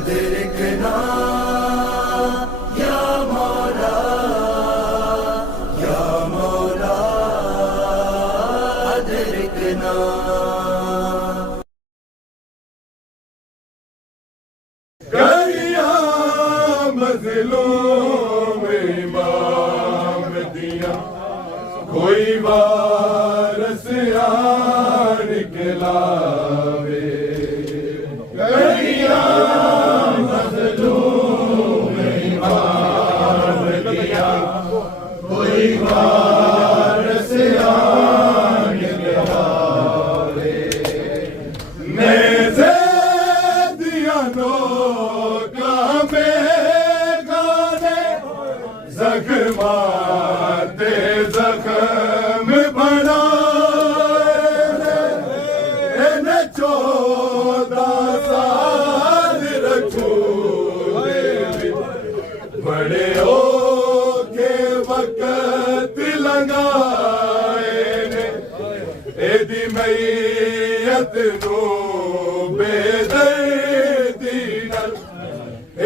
अदरिकना या मौला, या मौला अदरिकना। मज़लूम इमाम दिया कोई वारस यार निकलावे, गरिया मज़लूम इमाम दिया कोई वारस यार निकलावे। नेज़े दिया नो जख्माते जख्म बनाए, 14 साल रखूए बड़े हो के वक्त लगाए, एदी मैयत नू बेदर्दी नल,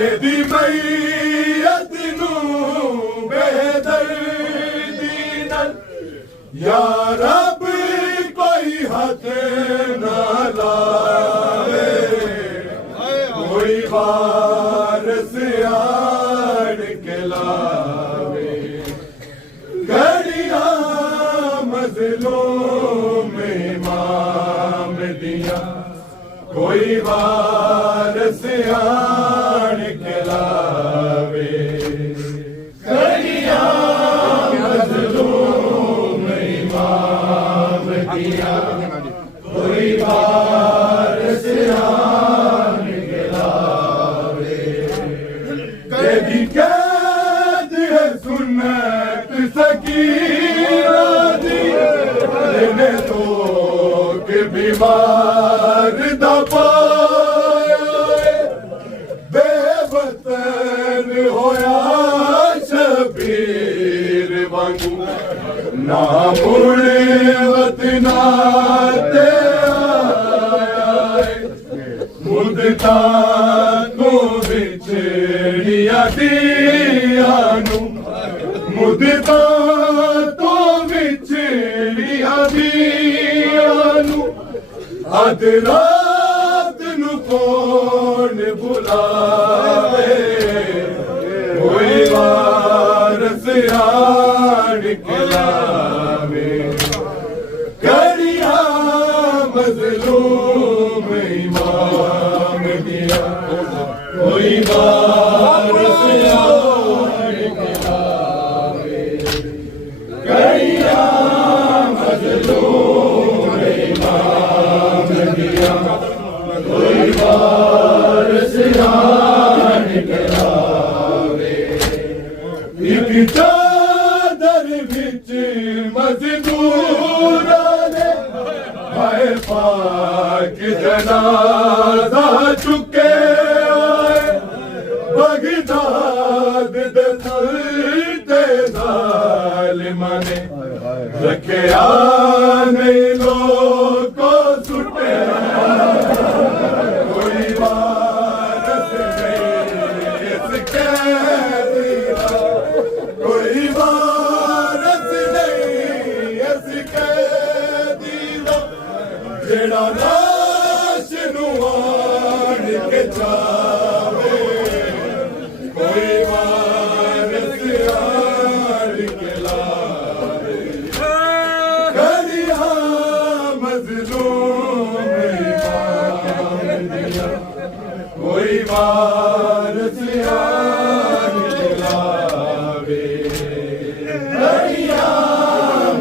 एदी मैयत नू या रब कोई हथ न लावे, कोई वारस यार के लावे। गरिया मज़लूम इमाम दिया कोई वारस यार के लावे। गरिया कोई वारस यार निकलावे, तेरी कैद है सुन्नत सकीना दी, लेने तो के बीमार दबाए, बेवतन होया शबीर वांगू ना मुड़े वतना ते आए, मुदता तो बिछड़िया दिया नू, मुदता तो बिछड़िया दिया नू, अध रात नू कौन बुलावे, कोई वारस यार निकलावे। गरिया मज़लूम इमाम दिया कोई वारस यार निकलावे, गरिया मज़लूम इमाम दिया कोई वारस यार निकलावे। एक चादर विच मज़दूरां ने हाय पाक जनाजा चुके आए, बगदाद दे ते ज़ालिमां ने रखिया नहीं लोगों सुटे, कोई वारस नहीं इसके दिया, कोई वारस नहीं इसके दिया, जेड़ा लाश नू आन के जावे, कोई वारस यार के लावे। गरिया मज़लूम इमाम दिया कोई वारस यार के लावे। गरिया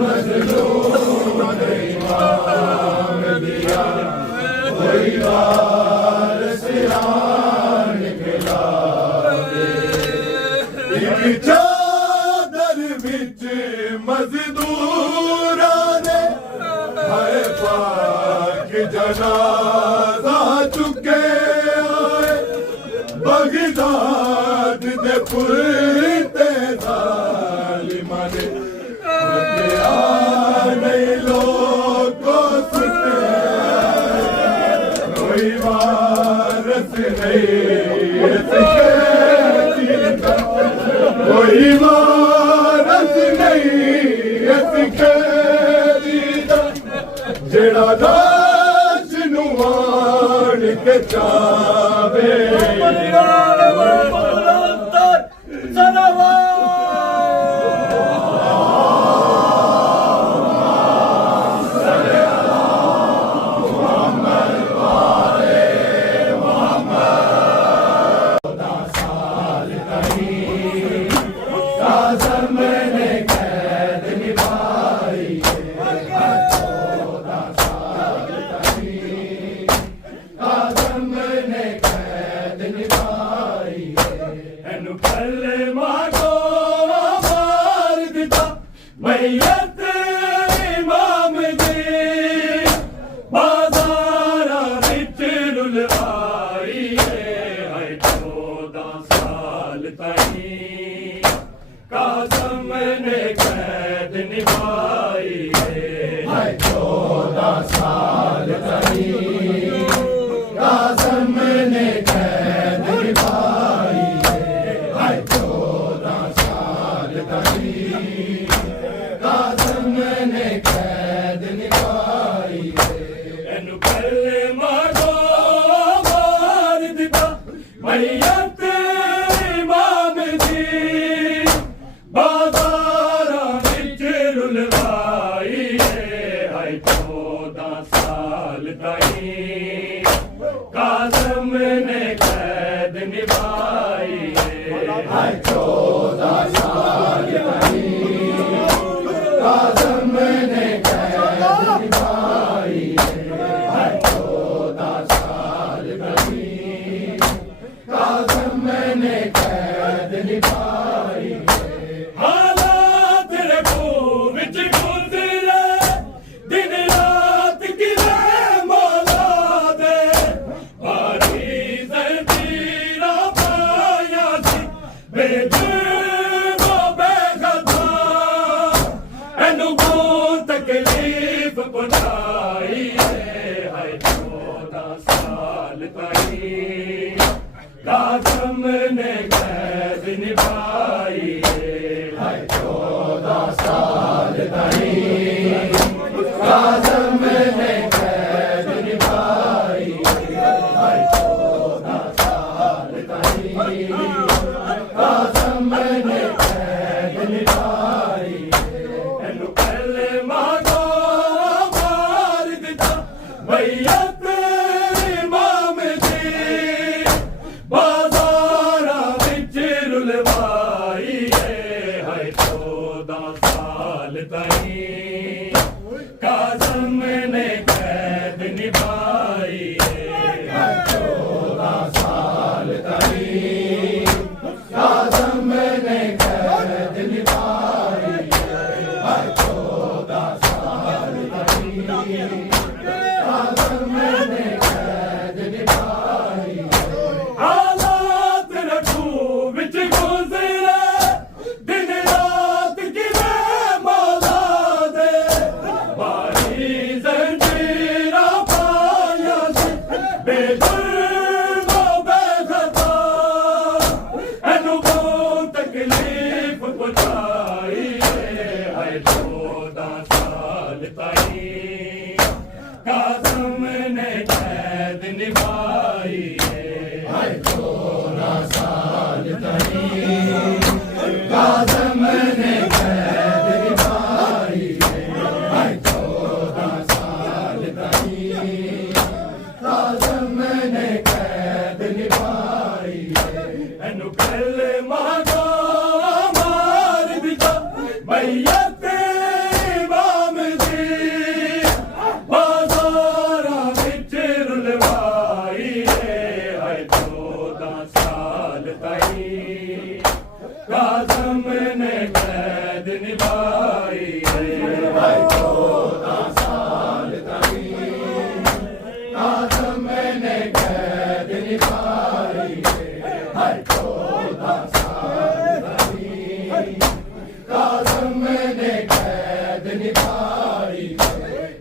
मज़लूम इमाम दिया कोई वारस यार के लावे। एक चादर विच मज़दूरां ने हाय पाक जनाजा चुके आए, बगदाद दे पुर ते ज़ालिमां ने रखिया नहीं लोगों सुटे, कोई वारस नहीं कोई वारस नहीं जेड़ा राज नू आण के चावे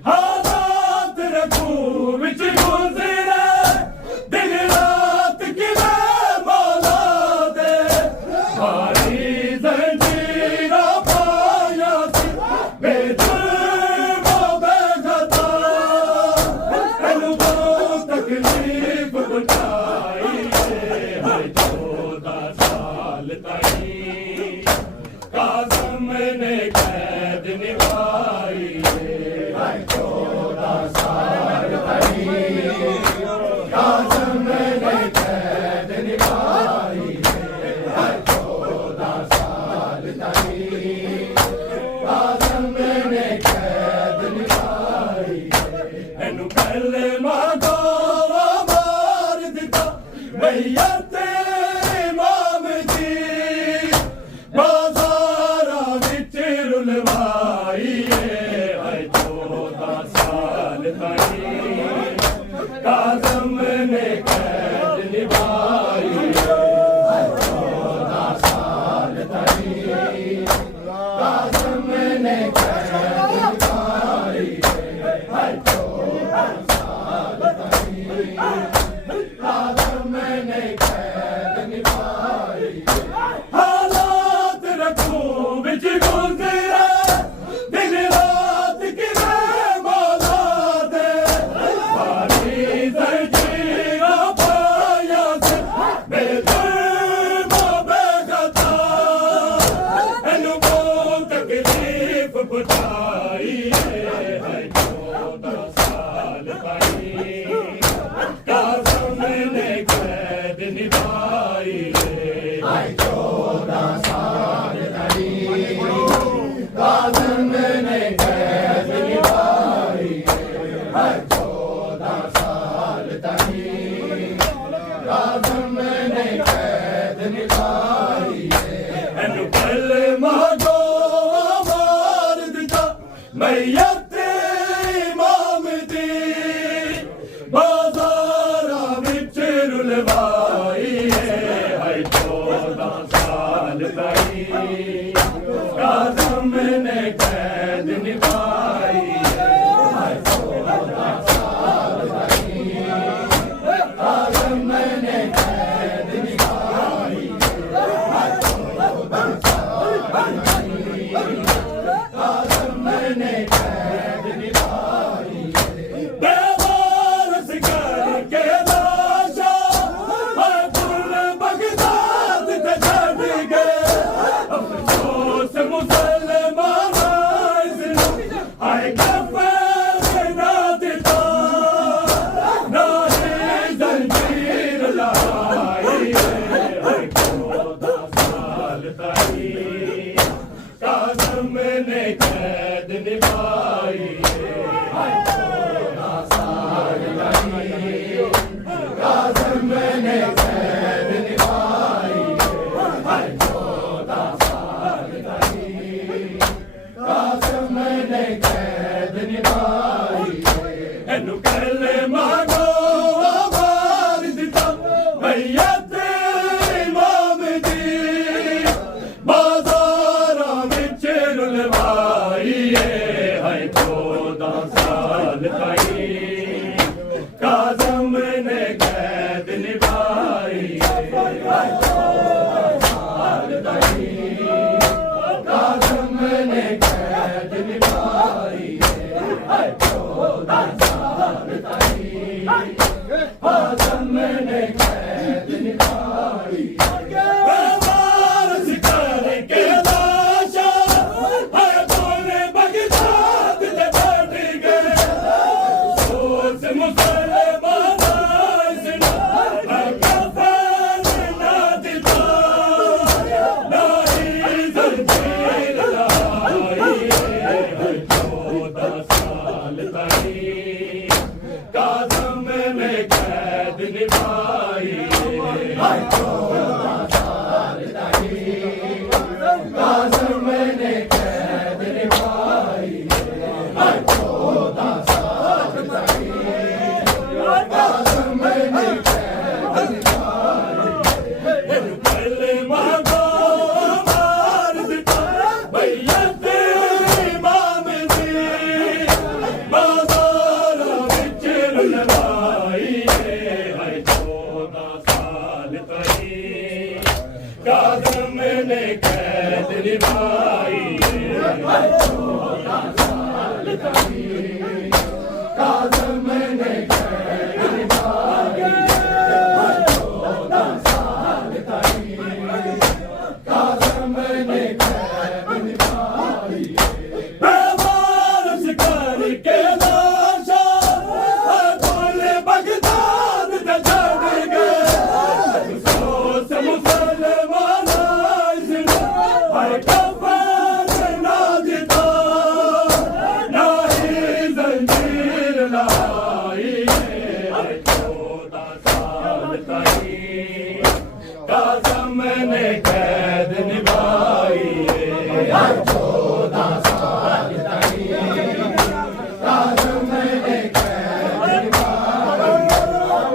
हालात रखूं विच गुज़रे दिन रात की मैयत इमाम दी बाज़ारां विच रुलवाई है 14 साल ताईं काज़म ने कैद निभाई है 14 साल ताईं काज़म ने कैद निभाई है 14 साल ताईं काज़म ने कैद निभाई हालात रखूं विच गुज़रा दिन रात किवें मौला दे भारी ज़ंजीरां पाया से बेदर्द बेखता इन्हूं कोई तकलीफ पहुंचाई है 14 साल ताईं काज़म ने कैद निभाई है 14 साल ताईं काज़म ने कैद निभाई है 14 साल ताईं काज़म ने कैद निभाई है इन्हूं कलमा जो मार दिता मैयत इमाम दी बाज़ारां विच रुलवाई है 14 साल ताईं काज़म ने कैद निभाई है 14 साल ताईं काज़म ने कैद निभाई है 14 साल ताईं काज़म ने कैद निभाई बेवारस करके लाशा हाय कुल बगदाद ते छड़ गए अफसोस मुसलमान इसनूं हाय कफन ना दिता ना ही जंजीर लाई है 14 साल ताईं काज़म ने कैद निभाई है 14 साल ताईं काज़म ने कैद निभाई है 14 साल ताईं काज़म ने कैद निभाई है इन्हूं कलमा गो मार दिता मैयत इमाम दी बाज़ारां विच रुलवाई है 14 साल ताईं काज़म ने कैद निभाई है 14 साल ताईं काज़म ने कैद निभाई है 14 साल ताईं काज़म ने कैद निभाई बेवारस करके लाशा हाय कुल बगदाद ते छड़ गए अफसोस मुसलमान इसनूं हाय कफन ना दिता ना ही जंजीर लाई है 14 साल ताईं काज़म ने कैद निभाई है 14 साल ताईं काज़म ने कैद निभाई है 14 साल ताईं काज़म ने कैद निभाई है इन्हूं कलमा गो मार दिता मैयत इमाम दी बाज़ारां विच रुलवाई है 14 साल ताईं काज़म ने कैद निभाई है 14 साल ताईं काज़म ने कैद निभाई है 14 साल ताईं काज़म ने कैद निभाई बेवारस करके लाशा हाय कुल बगदाद ते छड़ गए अफसोस मुसलमान इसनूं हाय कफन ना दिता ना ही काज़म ने कैद निभाई है 14 साल ताई काज़म ने कैद निभाई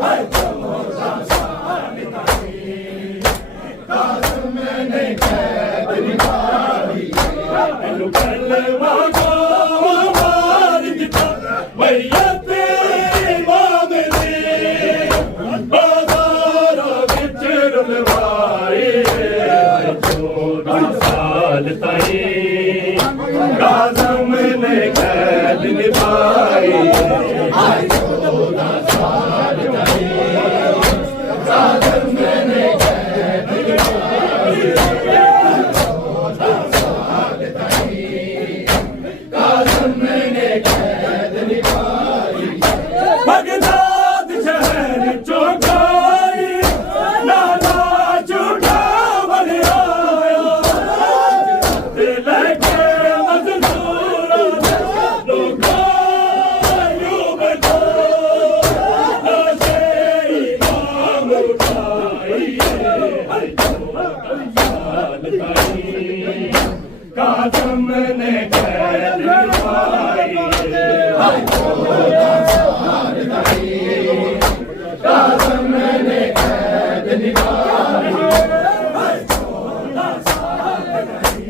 है 14 साल ताई काज़म ने कैद निभाई है कलमा को मार दिता मैयत इमाम दी बाजार विच रुलवाई है 14 साल ताई काज़म ने कैद निभाई है 14 साल ताई काज़म ने कैद निभाई है 14 साल ताई काज़म ने कैद निभाई बगदाद शहर चौकाई लाला झूठा बन आया दिल के मजदूरों लोगों यूं बता लाशे इमाम उठाई है 14 साल ताई काज़म ने कैद निभाई है 14 साल ताई काज़म ने कैद निभाई है 14 साल ताई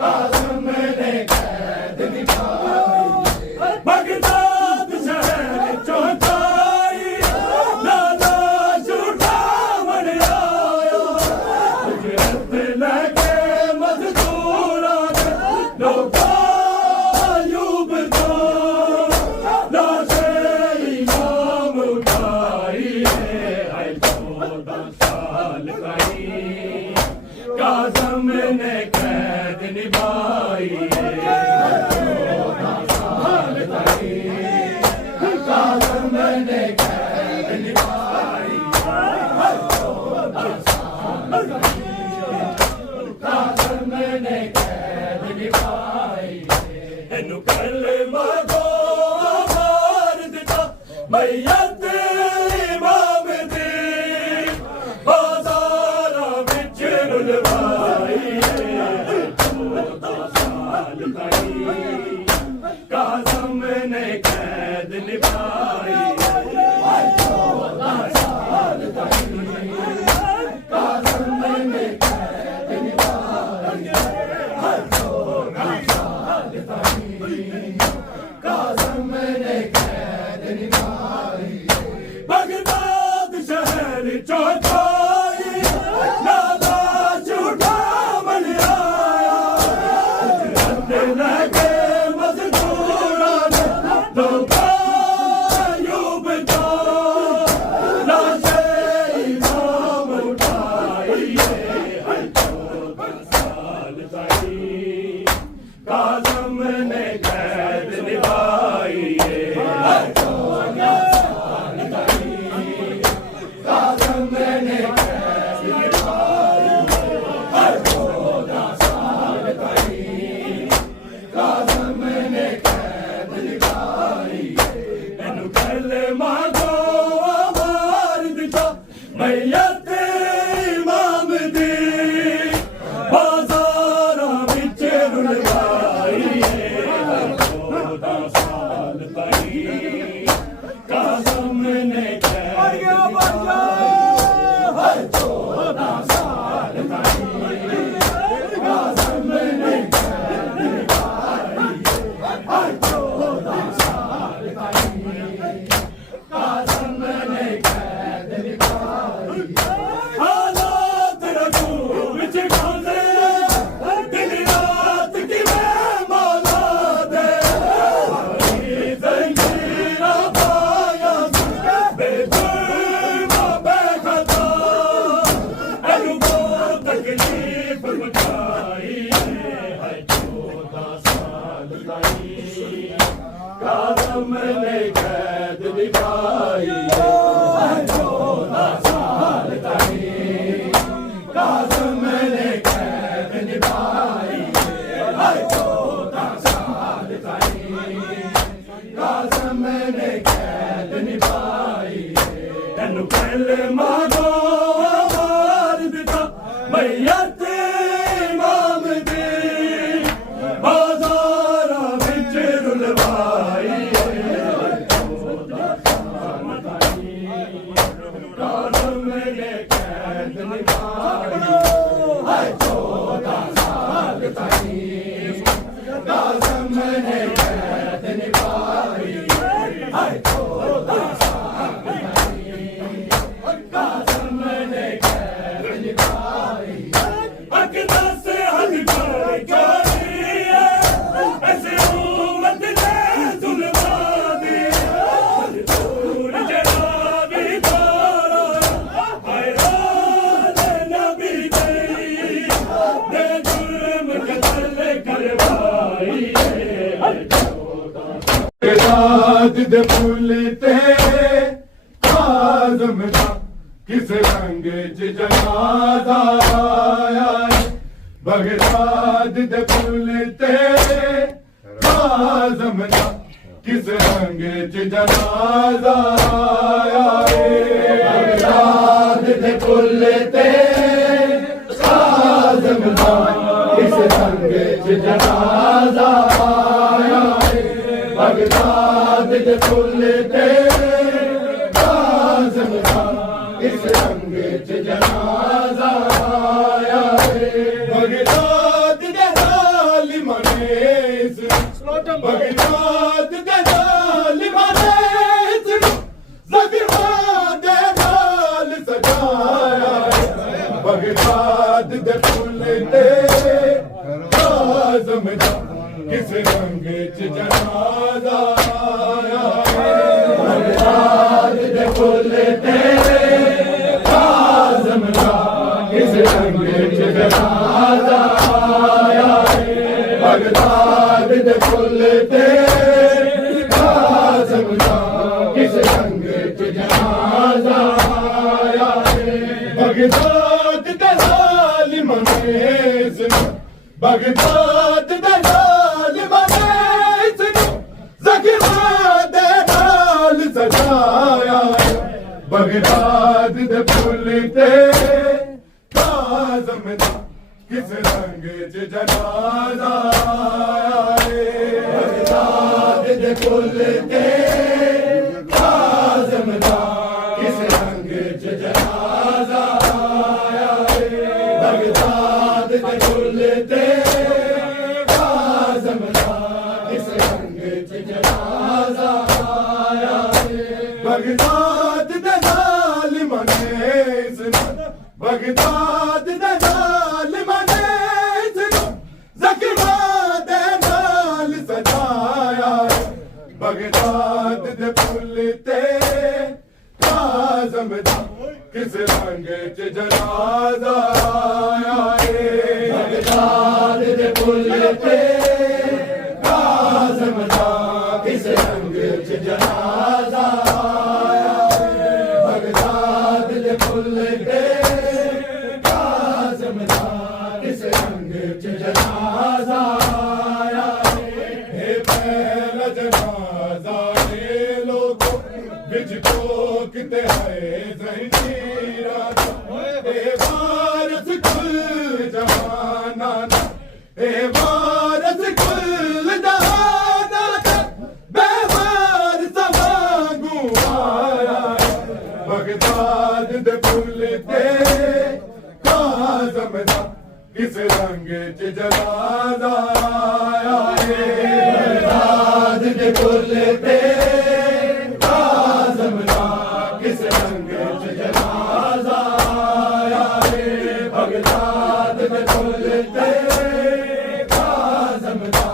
काज़म ने कैद निभाई बगदाद शहर चौथाई लाला झूठा बन आया उजरत लगे मजदूरा लोगों यूब को लाशे इमाम उठाई है 14 साल ताई काज़म ने कैद निभाई है 14 साल ताई काज़म ने कैद निभाई है 14 साल ताई काज़म ने कैद निभाई ਇਹਨੂੰ ਕਲਮਾ ਕੋ ਮਾਰ ਦਿੱਤਾ ਮੈਯਤ ਇਮਾਮ ਦੀ ਬਾਜ਼ਾਰਾਂ ਵਿੱਚ ਰੁਲਵਾਈ ਹੈ 14 ਸਾਲ ਤਾਈ ਕਾਜ਼ਮ ਨੇ ਕੈਦ ਨਿਭਾਈ ਹੈ 14 ਸਾਲ ਤਾਈ ਕਾਜ਼ਮ ਨੇ ਕੈਦ ਨਿਭਾਈ ਹੈ 14 ਸਾਲ ਤਾਈ ਕਾਜ਼ਮ ਨੇ ਕੈਦ ਨਿਭਾਈ ਬਗਦਾਦ ਸ਼ਹਿਰ ਚੌਥਾਈ ਲਾਲਾ ਝੂਠਾ ਬਣ ਆਇਆ ਉਜਰਤ ਲਗੇ ਮਜ਼ਦੂਰਾਂ ਲੋਕਾਂ यूब को लाशे इमाम उठाई है 14 साल ताई काज़म ने कैद निभाई है 14 साल ताई काज़म ने कैद निभाई है 14 साल ताई काज़म ने कैद निभाई ਇਹਨੂੰ ਕਲਮਾ ਕੋ ਮਾਰ ਦਿੱਤਾ ਮੈਯਤ ਇਮਾਮ ਦੀ ਬਾਜ਼ਾਰਾਂ ਵਿੱਚ ਰੁਲਵਾਈ ਹੈ 14 ਸਾਲ ਤਾਈ ਕਾਜ਼ਮ ਨੇ ਕੈਦ ਨਿਭਾਈ ਹੈ 14 ਸਾਲ ਤਾਈ ਕਾਜ਼ਮ ਨੇ ਕੈਦ ਨਿਭਾਈ ਹੈ 14 ਸਾਲ ਤਾਈ ਕਾਜ਼ਮ ਨੇ ਕੈਦ ਨਿਭਾਈ बैयत इमाम दी बाज़ारा विच रुलवाई काज़म ने कैद निभाई 14 साल ताई काज़म ने कैद निभाई 14 साल ताई काज़म ने कैद निभाई अक़दा से हद कर जारी है ऐसे उम्मत ने जुल्मा दी दूर जनाबी तारा हैरान नबी दई दे जुल्म कतल करवाई रात दे फुल ते काज़म दा किस रंग च जनाज़ा आया बगदाद दे फुल ते काज़म दा किस रंग च जनाज़ा आया बगदाद दे फुल ते काज़म दा किस रंग च जनाज़ा आया बगदाद दे फुल ते काज़म दा किस रंग च जनाज़ा आया बगदाद दे ज़ालिमां ने बगदाद दे ज़ालिमां ने ज़ख़्मां दे नाल सजाया बगदाद दे फुल ते काज़म दा किस रंग च जनाज़ा आया बगदाद दे फुल ते काज़म दा किस रंग च जनाज़ा आया बगदाद दे फुल ते काज़म दा किस रंग च जनाज़ा आया बगदाद दे ज़ालिमां ने बगदाद दे ज़ालिमां ने ज़ख़्मां दे नाल सजाया बगदाद दे फुल ते काज़म दा किस रंग च जनाज़ा आया बगदाद दे फुल ते काज़म दा किस रंग च जनाज़ा आया बगदाद दे फुल ते काज़म दा किस रंग च जनाज़ा आया बगदाद दे ज़ालिमां ने बगदाद दे ज़ालिमां ने ज़ख़्मां दे नाल सजाया बगदाद दे फुल ते काज़म दा किस रंग च जनाज़ा आया बगदाद दे फुल ते काज़म दा किस रंग च जनाज़ा आया बगदाद दे फुल ते काज़म दा किस रंग च जनाज़ा आया हे पहला जनाज़ा ने लोगों विच ठोकते है ज़ंजीरां हे वारिस कुल जहाना हे वारिस कुल जहाना बेवारिस वांगू आया बगदाद दे फुल ते काज़म दा किस रंग च जनाज़ा आया बगदाद दे फुल ते काज़म दा किस रंग च जनाज़ा आया बगदाद दे फुल ते काज़म दा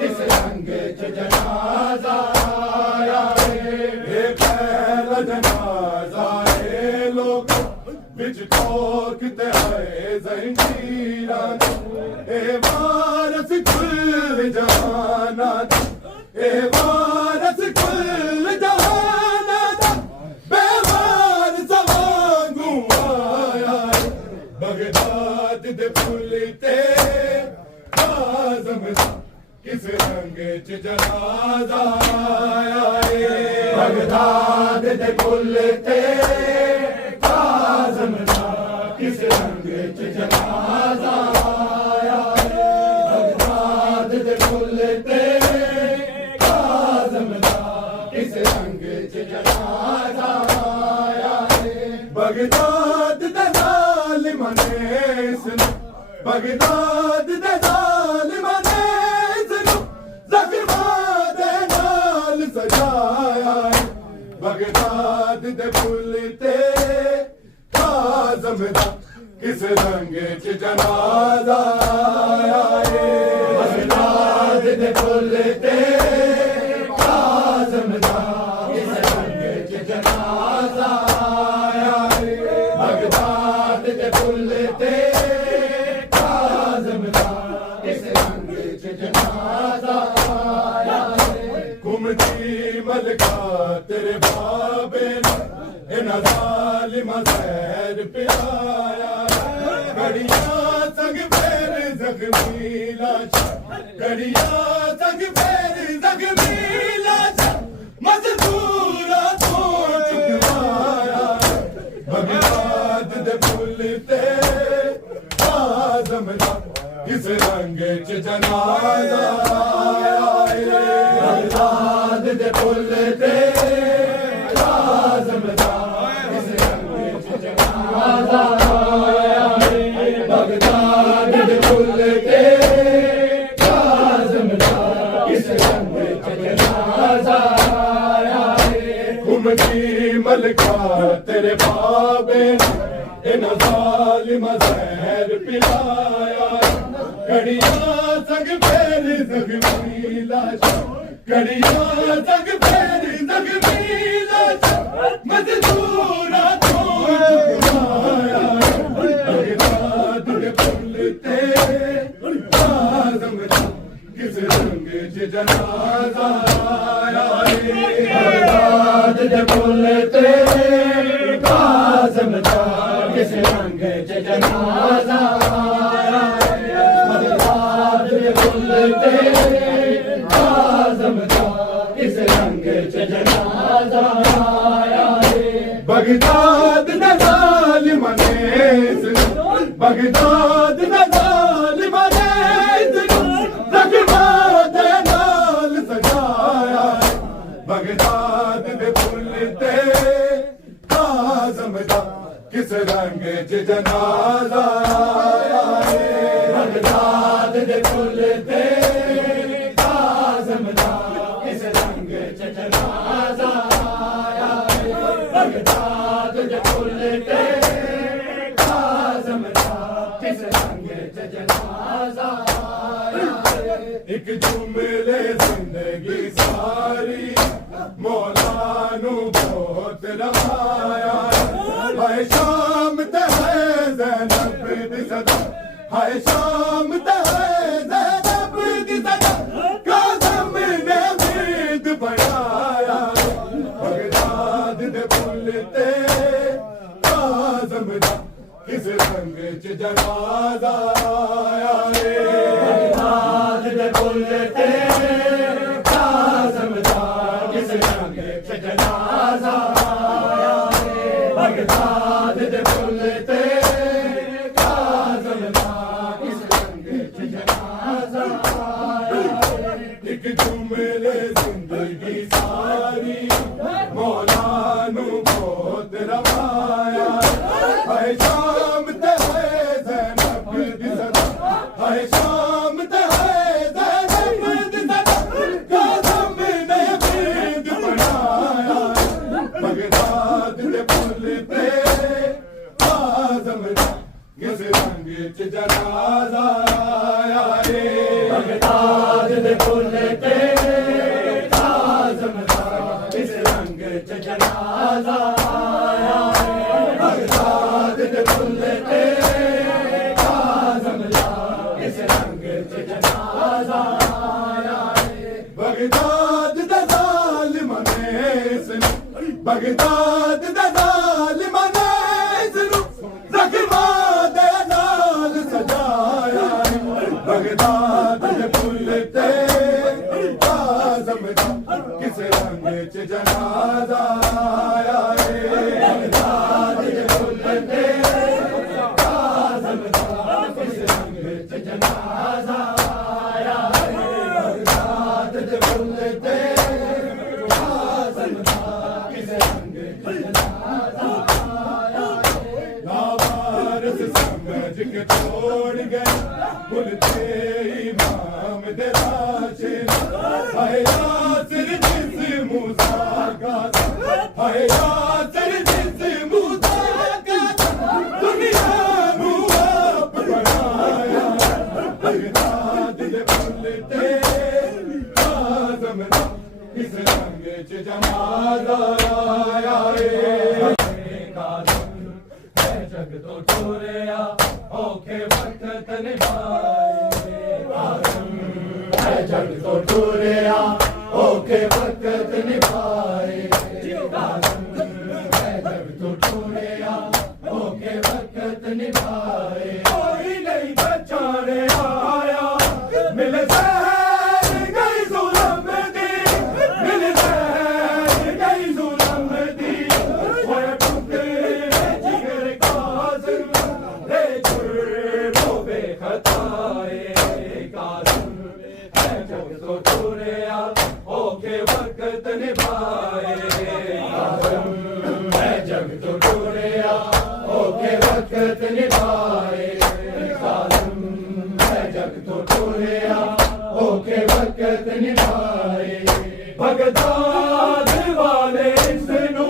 किस रंग च जनाज़ा आया हे पहला जनाज़ा ने लोग विच ठोकते है ज़ंजीरां हे वारिस कुल जहाना हे वारिस कुल जहाना बेवारिस वांगू आया बगदाद दे फुल ते काज़म दा किस रंग च जनाज़ा आया बगदाद दे फुल ते काज़म दा किस रंग च जनाजा आया है बगदाद दे फुल ते काज़म दा किस रंग च जनाजा आया है बगदाद दे ज़ालिमां ने इसनू बगदाद दे ज़ालिमां ने इसनू ज़ख्मां दे नाल सजाया है बगदाद दे फुल ते काज़म दा किस रंग च जनाजा आया है बगदाद दे फुल ते काज़म दा किस रंग च जनाजा आया है बगदाद दे फुल ते काज़म दा किस रंग च जनाजा आया है घुमदी मलका तेरे बाबे ने इन्हां ज़ालिमां ज़हर पिलाया घड़ियां संग फेर ज़ख्मी लाश घड़ियां संग फेर ज़ख्मी लाश मज़दूरा तो चुकवाया बगदाद दे फुल ते काज़म दा किस रंग च जनाजा आया है बगदाद दे फुल ते काज़म दा किस रंग च जनाजा आया है बगदाद दे फुल ते काज़म दा किस रंग च जनाजा आया है घुमदी मलका तेरे बाबे ने इन्हां ज़ालिमां ज़हर पिलाया घड़ियां संग फेर ज़ख्मी लाश घड़ियां संग फेर ज़ख्मी लाश मज़दूरा तो चुकवाया बगदाद दे फुल ते काज़म दा किस रंग च जनाजा आया है बगदाद दे फुल ते काज़म दा किस रंग च जनाजा आया है बगदाद दे फुल ते काज़म दा किस रंग च जनाजा आया है बगदाद दे ज़ालिमां ने इसनू बगदाद दे ज़ालिमां ने इसनू ज़ख्मां दे नाल सजाया है बगदाद दे फुल ते काज़म दा किस रंग च जनाजा आया है बगदाद दे फुल ते काज़म दा किस रंग च जनाजा आया है बगदाद दे फुल ते काज़म दा किस रंग च जनाजा आया है एक जुमले जिंदगी सारी मौला नू बहुत रवाया हाय शाम ते है ज़ैनब दी सदा हाय शाम ते है ज़ैनब दी सदा काज़म ने ज़िद बढ़ाया बगदाद दे फुल ते काज़म दा किस रंग च जनाजा आया है बगदाद दे फुल ते काज़म दा किस रंग च जनाजा आया है बगदाद दे फुल ते काज़म दा किस रंग च जनाजा आया है एक जुमले जिंदगी सारी मौला नू बहुत रवाया हाय शाम ते है ज़ैनब दी सदा हाय शाम ते है ज़ैनब दी सदा काज़म ने ज़िद बढ़ाया बगदाद दे फुल ते काज़म दा किस रंग च जनाजा आया है बगदाद दे फुल ते काज़म दा किस रंग च जनाजा आया है बगदाद दे फुल ते काज़म दा किस रंग च जनाजा आया है बगदाद दे ज़ालिमां ने इसनू बगदाद दे ज़ालिमां ने इसनू ज़ख्मां दे नाल सजाया बगदाद दे फुल ते काज़म दा किस रंग च जनाजा आया है रस समझ के छोड़ गए बोलते इमाम दे राशे हाय यासिर जिस मूसा का हाय यासिर जिस मूसा का दुनिया नू आप बनाया बगदाद दे बोलते आज़म दा इस रंग च जमाल आया जग तो छोड़या औखे वक्त निभाए जग तो छोड़या औखे वक्त निभाए जग तो छोड़या औखे वक्त निभाए कोई नहीं बचाने आया मिल गई जुल्म दी मिल गई जुल्म दी ओए टुकड़े जिगर काज़िम रे जुर्मो बेखताए काज़िम है जग तो छोड़या ओके वक्त निभाए काज़िम है जग तो छोड़या ओके वक्त निभाए काज़िम है जग तो छोड़या ओके वक्त निभाए बगदाद वाले सुनो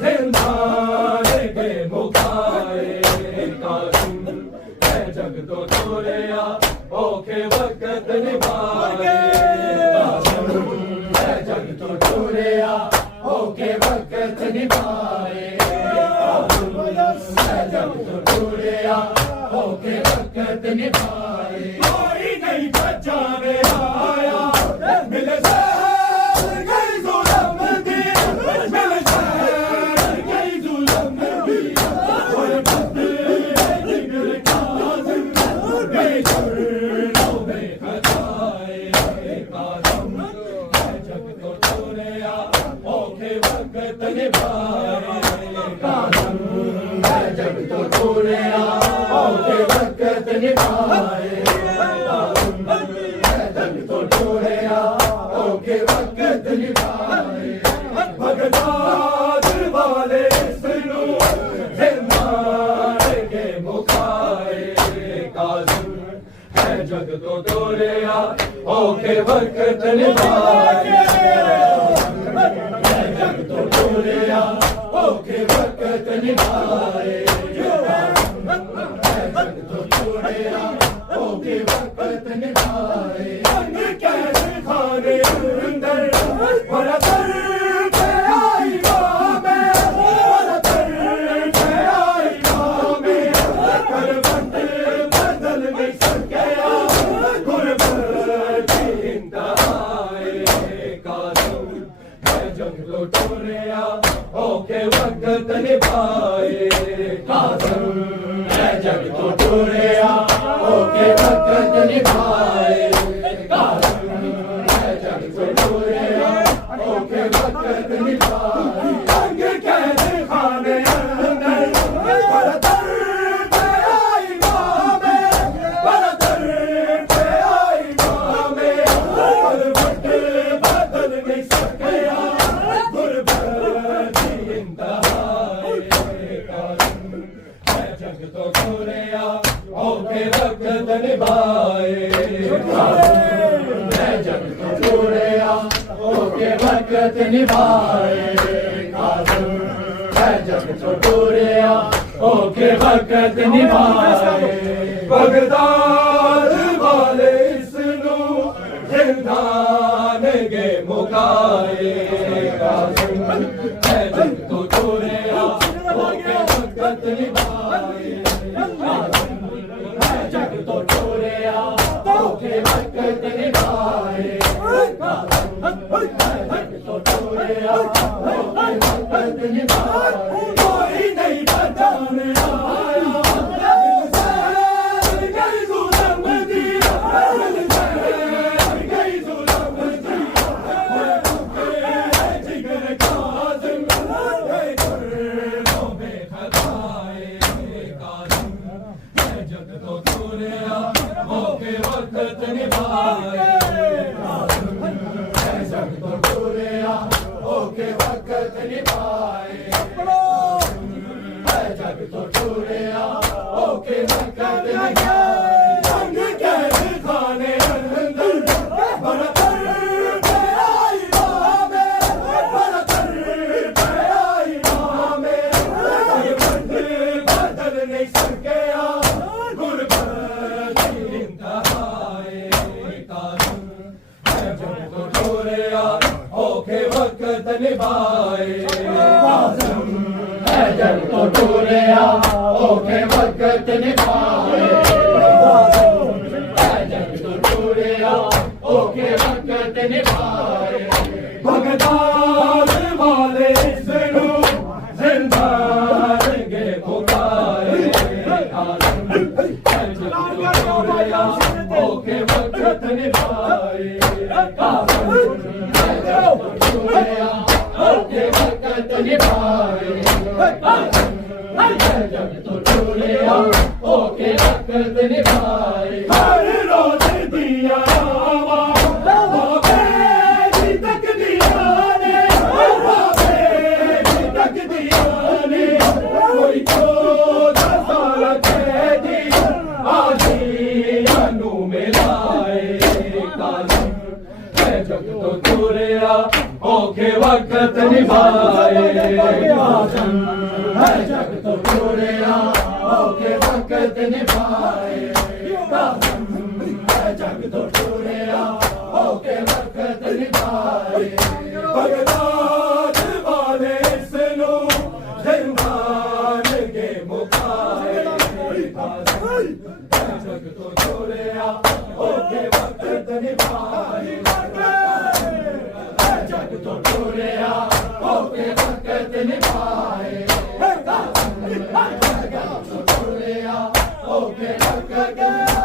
जिंदान के मुखाए काज़िम है जग तो छोड़या ओके वक्त निभाए काज़िम है जग तो छोड़या ओके वक्त निभाए काज़िम है जग तो छोड़या ओके वक्त निभाए कोई नहीं बचाने आया मिल गई जुल्म दी मिल गई जुल्म दी ओए बदले जिगर काज़िम बेजुर्मो बेखताए काज़िम है जग तो छोड़या ओके वक्त निभाए काज़िम है जग तो छोड़या ओके वक्त निभाए काज़िम है जग तो छोड़या ओके वक्त निभाए बगदाद वाले सुनो जिंदान के मुखाए काज़िम है जग तो छोड़या ओके वक्त निभाए जग तो छोड़या ओके वक्त निभाए जग तो छोड़या ओके वक्त निभाए अंग कैसे खाने अंदर बड़ा दर्द आई में बड़ा दर्द आई में करवट बदल नहीं सकेया गुरबत की इंतहाए काज़िम है जग तो छोड़या ओके वक्त निभाए काज़िम है जग तो छोड़या ओके वक्त निभाए काज़िम है जग तो छोड़या ओके वक्त निभाए अंग कैसे खाने अंदर बड़ा दर्द आई में बड़ा दर्द आई में करवट बदल नहीं सकेया गुरबत की इंतहाए काज़िम है जग तो छोड़या ओके वक्त निभाए काज़िम है जग तो छोड़या ओके वक्त निभाए काज़िम है जग तो छोड़या ओके वक्त निभाए बगदाद वाले सुनो जिंदान के मुखाए काज़िम है जग तो छोड़या ओके वक्त निभाए जग तो छोड़या ओके वक्त निभाए जग तो छोड़या ओके वक्त निभाए कोई नहीं बचाने आया गई जुल्म दी गई जुल्म दी जिगर काज़िम जुर्मो बेखताए काज़िम है जग तो छोड़या ओके वक्त निभाए काज़िम है जग तो छोड़या ओके वक्त निभाए है जग तो छोड़या ਔਖੇ ਵਕਤ ਨਿਭਾਏ ਜਗ ਤੋਂ ਟੁਰਿਆ ਔਖੇ ਵਕਤ ਨਿਭਾਏ ਬਗਦਾਦ ਵਾਲੇ ਇਸਨੂੰ ਜ਼ਿੰਦਾ ਰੰਗੇ ਪੁਕਾਰੇ ਔਖੇ ਵਕਤ ਨਿਭਾਏ ਔਖੇ ਵਕਤ ਨਿਭਾਏ ਜਗ ਤੋਂ ਟੁਰਿਆ ਔਖੇ ਵਕਤ ਨਿਭਾਏ ਹਰ ਰੋਜ਼ ਦੀਆਂ ਬਾਬੇ ਦੀ ਤਕਦੀਰਾਂ ਨੇ ਬਾਬੇ ਦੀ ਤਕਦੀਰਾਂ ਨੇ ਕੋਈ ਕੋਦ ਸਾਲ ਦੀ ਆਜੀਆਂ ਨੂੰ ਮਿਲਾਏ ਕਾਲਮ ਹੈ ਜਗ ਤੋਂ ਤੁਰਿਆ ਔਖੇ ਵਕਤ ਨਿਭਾਏ ਕਾਲਮ ਹੈ ਜਗ ਤੋਂ ਤੁਰਿਆ ਔਖੇ ਵਕਤ ਨਿਭਾਏ ਕਾਲਮ ਹੈ ਜਗ ਤੋਂ ਤੁਰਿਆ ਔਖੇ ਵਕਤ ਨਿਭਾਏ ਬਗਦਾਦ ਵਾਲੇ ਇਸਨੂੰ ਜ਼ਿੰਦਾ ਰੰਗੇ ਪੁਕਾਰੇ ਜਗ ਤੋਂ ਤੁਰਿਆ ਔਖੇ ਵਕਤ ਨਿਭਾਏ ਜਗ ਤੋਂ ਤੁਰਿਆ ਔਖੇ ਵਕਤ ਨਿਭਾਏ ਜਗ ਤੋਂ ਤੁਰਿਆ ਔਖੇ ਵਕਤ ਨਿਭਾਏ